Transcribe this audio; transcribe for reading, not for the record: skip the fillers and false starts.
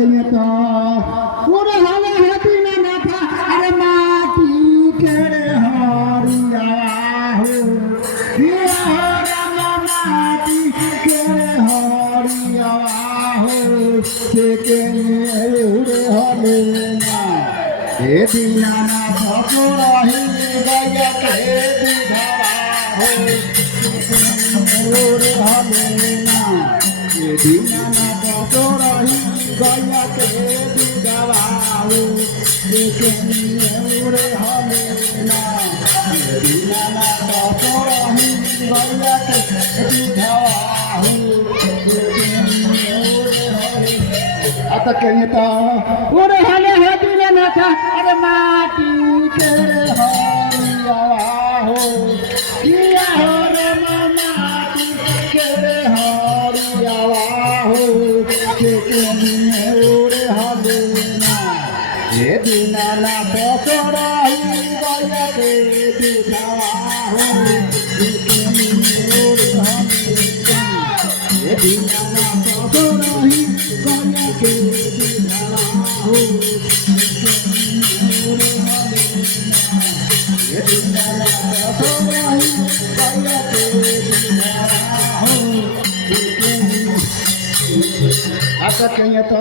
कहिए तो पूरे हाले हाथी ना नाथा अरे माटी केरे हरिया हो ये राम माटी केरे हरिया हो से के उड़े हले ना ए दीना ना भगोही गया के दिधावा हो उड़े हले ना ए दीना ना भगोही गया के दिधावा हो से के उड़े हले ना ए दीना ना भगोही गया के दिधावा हो आता कहिए तो उड़े हले हाथी ना नाथा अरे माटी केरे हरिया हो किया हो रे माटी केरे हरिया हो के उड़े हले ना ये दीना ना बसराही गया के दिखावा हो के उड़े हले ये दीना ना बसराही गया के दिखावा हो आता कहिए तो